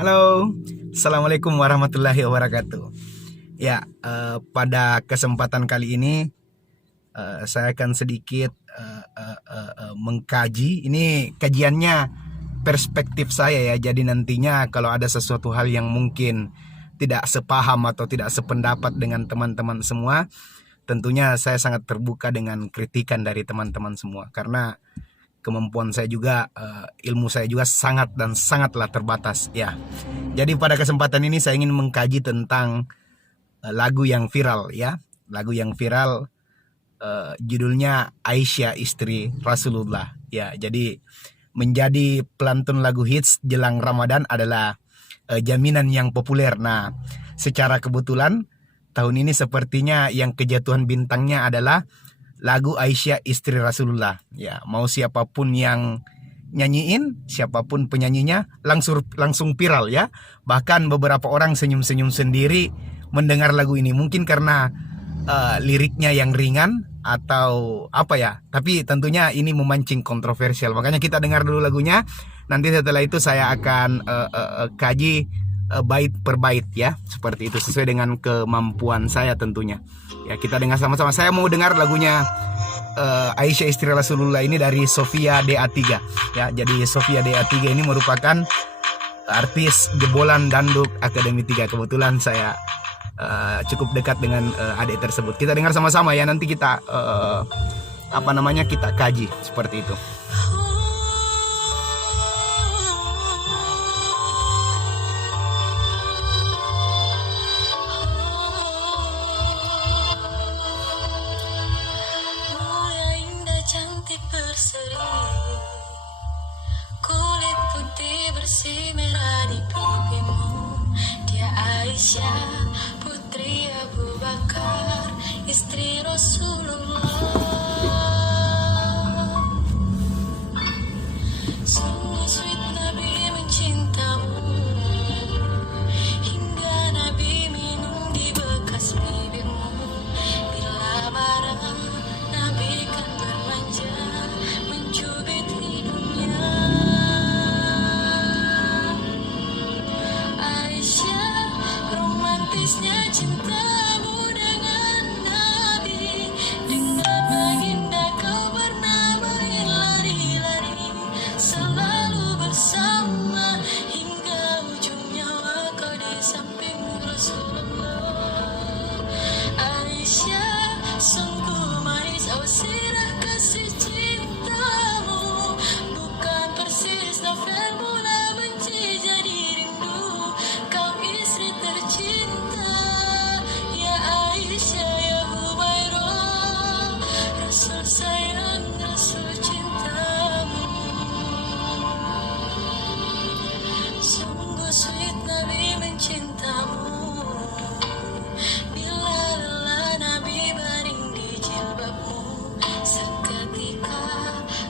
Halo, Assalamualaikum warahmatullahi wabarakatuh. Ya, pada kesempatan kali ini saya akan sedikit mengkaji. Ini kajiannya perspektif saya ya. Jadi nantinya kalau ada sesuatu hal yang mungkin tidak sepaham atau tidak sependapat dengan teman-teman semua, tentunya saya sangat terbuka dengan kritikan dari teman-teman semua. Karena kemampuan saya juga, ilmu saya juga sangatlah terbatas ya. Jadi pada kesempatan ini saya ingin mengkaji tentang lagu yang viral ya. Lagu yang viral judulnya Aisyah Istri Rasulullah ya. Jadi menjadi pelantun lagu hits jelang Ramadan adalah jaminan yang populer. Nah, secara kebetulan tahun ini sepertinya yang kejatuhan bintangnya adalah lagu Aisyah Istri Rasulullah ya. Mau siapapun yang nyanyiin, siapapun penyanyinya langsung viral ya. Bahkan beberapa orang senyum-senyum sendiri mendengar lagu ini, mungkin karena liriknya yang ringan atau apa ya. Tapi tentunya ini memancing kontroversial. Makanya kita dengar dulu lagunya. Nanti setelah itu saya akan kaji bait per bait ya. Seperti itu sesuai dengan kemampuan saya tentunya. Ya, kita dengar sama-sama. Saya mau dengar lagunya Aisyah Istri Rasulullah ini dari Sofia DA3 ya. Jadi Sofia DA3 ini merupakan artis jebolan Danduk Akademi 3. Kebetulan saya cukup dekat dengan adik tersebut. Kita dengar sama-sama ya. Nanti kita kita kaji seperti itu. Kulit putih bersih merah di pipimu. Dia Aisyah, putri Abu Bakar, istri Rasulullah. Sungguh sweet Nabi mencintamu, hingga Nabi minum di bekas bibirmu. Bila marah Nabi kan bermanja, mencubit hidungnya. Aisyah, romantisnya cintamu dengan Nabi. Dengan baginda kau bernama lari-lari, selalu bersama hingga ujung nyawa kau di samping Rasulullah. Aisyah, sungguh manis sirah kasih cintamu, bukan persis novel mula benci jadi rindu. Kau istri tercinta, ya Aisyah ya Humairah, Rasul sayang, Rasul cintamu. Sungguh sweet Nabi mencintamu. Bila lelah Nabi baring di jilbabmu, seketika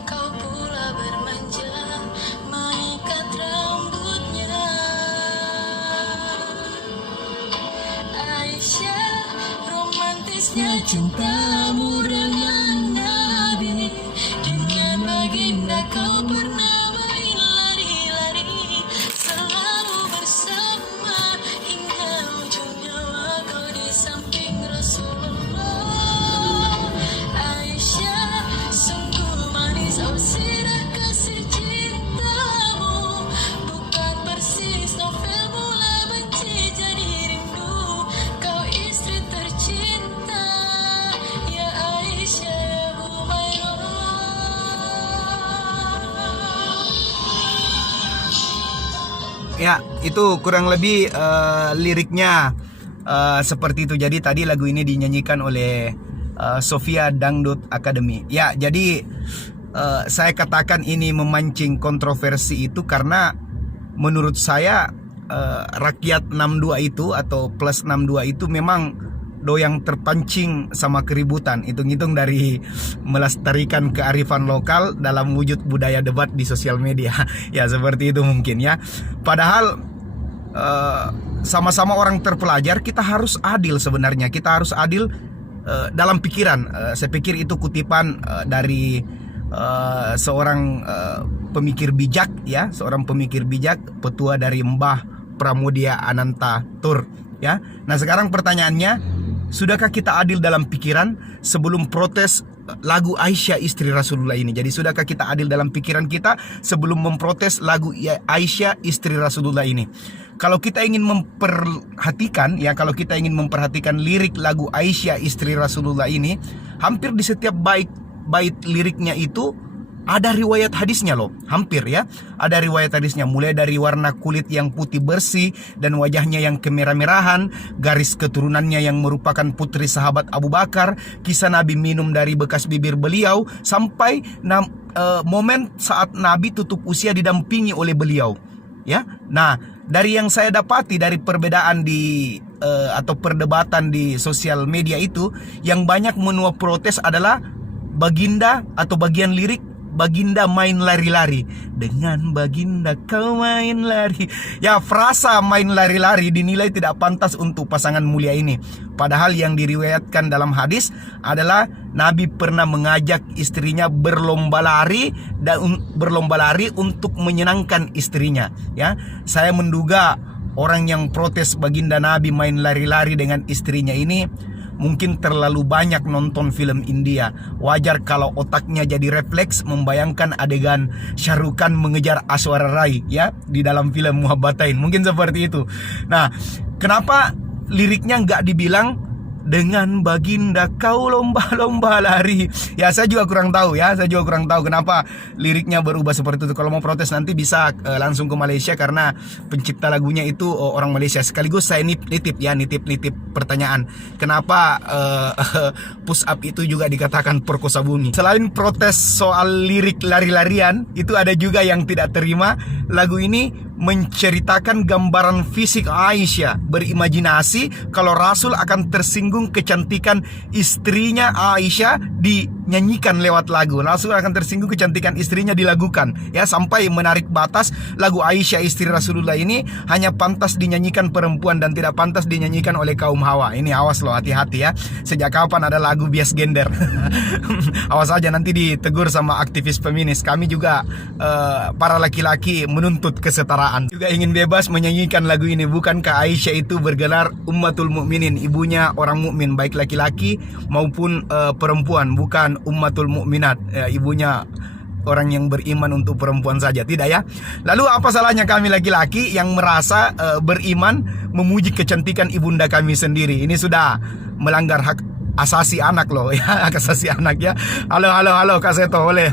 kau pula bermanja, mengikat rambutnya. Aisyah, romantisnya cintamu dengan Nabi. Dengan baginda kau bernama lari-lari, selalu bersama hingga ujung nyawa kau di samping Rasulullah. Aisyah, sungguh manis sirah kasih cintamu, bukan persis novel mula benci jadi rindu. Kau istri tercinta, ya Aisyah ya Humairah. Ya, itu kurang lebih liriknya seperti itu. Jadi tadi lagu ini dinyanyikan oleh Sofia Dangdut Academy. Ya, jadi saya katakan ini memancing kontroversi itu karena menurut saya rakyat 62 itu atau plus 62 itu memang doyang terpancing sama keributan. Hitung-hitung dari melestarikan kearifan lokal dalam wujud budaya debat di sosial media. Ya seperti itu mungkin ya. Padahal sama-sama orang terpelajar, kita harus adil sebenarnya. Kita harus adil dalam pikiran. Saya pikir itu kutipan dari seorang pemikir bijak ya, seorang pemikir bijak, petua dari Mbah Pramudia Ananta Tur ya. Nah sekarang pertanyaannya, sudahkah kita adil dalam pikiran sebelum protes lagu Aisyah istri Rasulullah ini? Jadi sudahkah kita adil dalam pikiran kita sebelum memprotes lagu Aisyah istri Rasulullah ini? Kalau kita ingin memperhatikan ya, kalau kita ingin memperhatikan lirik lagu Aisyah istri Rasulullah ini, hampir di setiap bait liriknya itu ada riwayat hadisnya loh, hampir ya. Ada riwayat hadisnya, mulai dari warna kulit yang putih bersih dan wajahnya yang kemerah-merahan, garis keturunannya yang merupakan putri sahabat Abu Bakar, kisah Nabi minum dari bekas bibir beliau, sampai momen saat Nabi tutup usia didampingi oleh beliau. Ya, nah dari yang saya dapati dari perbedaan atau perdebatan di sosial media itu, yang banyak menuai protes adalah baginda atau bagian lirik baginda main lari-lari. Dengan baginda kau main lari. Ya, frasa main lari-lari dinilai tidak pantas untuk pasangan mulia ini. Padahal yang diriwayatkan dalam hadis adalah Nabi pernah mengajak istrinya berlomba lari untuk menyenangkan istrinya. Ya, saya menduga orang yang protes baginda Nabi main lari-lari dengan istrinya ini mungkin terlalu banyak nonton film India. Wajar kalau otaknya jadi refleks membayangkan adegan Shahrukan mengejar Aishwarya Rai ya di dalam film Muhabbatain. Mungkin seperti itu. Nah, kenapa liriknya nggak dibilang dengan baginda kau lomba-lomba lari? Ya saya juga kurang tahu ya. Saya juga kurang tahu kenapa liriknya berubah seperti itu. Kalau mau protes nanti bisa langsung ke Malaysia, karena pencipta lagunya itu orang Malaysia. Sekaligus saya nitip pertanyaan, kenapa push up itu juga dikatakan perkosa bumi? Selain protes soal lirik lari-larian, itu ada juga yang tidak terima. Lagu ini menceritakan gambaran fisik Aisyah, berimajinasi kalau Rasul akan tersinggung kecantikan istrinya Aisyah dinyanyikan lewat lagu. Rasul akan tersinggung kecantikan istrinya dilagukan ya, sampai menarik batas lagu Aisyah istri Rasulullah ini hanya pantas dinyanyikan perempuan dan tidak pantas dinyanyikan oleh kaum hawa. Ini awas loh, hati-hati ya. Sejak kapan ada lagu bias gender? Awas aja nanti ditegur sama aktivis feminis. Kami juga para laki-laki menuntut kesetaraan, juga ingin bebas menyanyikan lagu ini. Bukankah Aisyah itu bergelar Ummatul Mukminin, ibunya orang mukmin, baik laki-laki maupun perempuan, bukan Ummatul Mukminat, ibunya orang yang beriman untuk perempuan saja, tidak ya? Lalu apa salahnya kami laki-laki yang merasa beriman memuji kecantikan ibunda kami sendiri? Ini sudah melanggar hak asasi anak loh ya, hak asasi anak ya. Halo Kak Seto, boleh.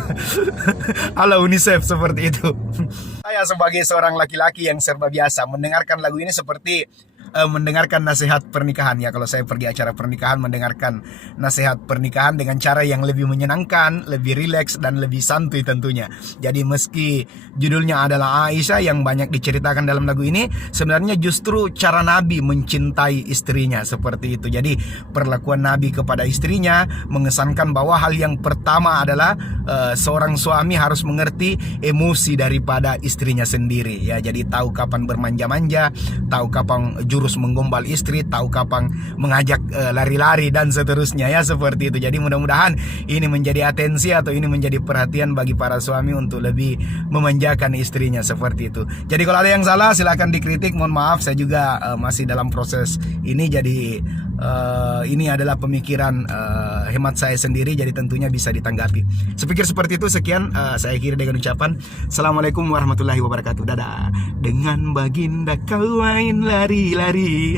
Halo UNICEF, seperti itu. Saya sebagai seorang laki-laki yang serba biasa mendengarkan lagu ini seperti mendengarkan nasihat pernikahan ya. Kalau saya pergi acara pernikahan, mendengarkan nasihat pernikahan dengan cara yang lebih menyenangkan, lebih rileks dan lebih santuy tentunya. Jadi meski judulnya adalah Aisyah yang banyak diceritakan dalam lagu ini, sebenarnya justru cara Nabi mencintai istrinya seperti itu. Jadi perlakuan Nabi kepada istrinya mengesankan bahwa hal yang pertama adalah seorang suami harus mengerti emosi daripada istrinya sendiri ya. Jadi tahu kapan bermanja-manja, tahu kapan jurus menggombal istri, tahu kapan mengajak lari-lari dan seterusnya ya, seperti itu. Jadi mudah-mudahan ini menjadi atensi atau ini menjadi perhatian bagi para suami untuk lebih memanjakan istrinya seperti itu. Jadi kalau ada yang salah silakan dikritik, mohon maaf, saya juga masih dalam proses ini. Jadi ini adalah pemikiran hemat saya sendiri, jadi tentunya bisa ditanggapi. Sepikir seperti itu. Sekian saya akhiri dengan ucapan Assalamualaikum warahmatullahi wabarakatuh. Dadah. Dengan baginda kau main lari-lari.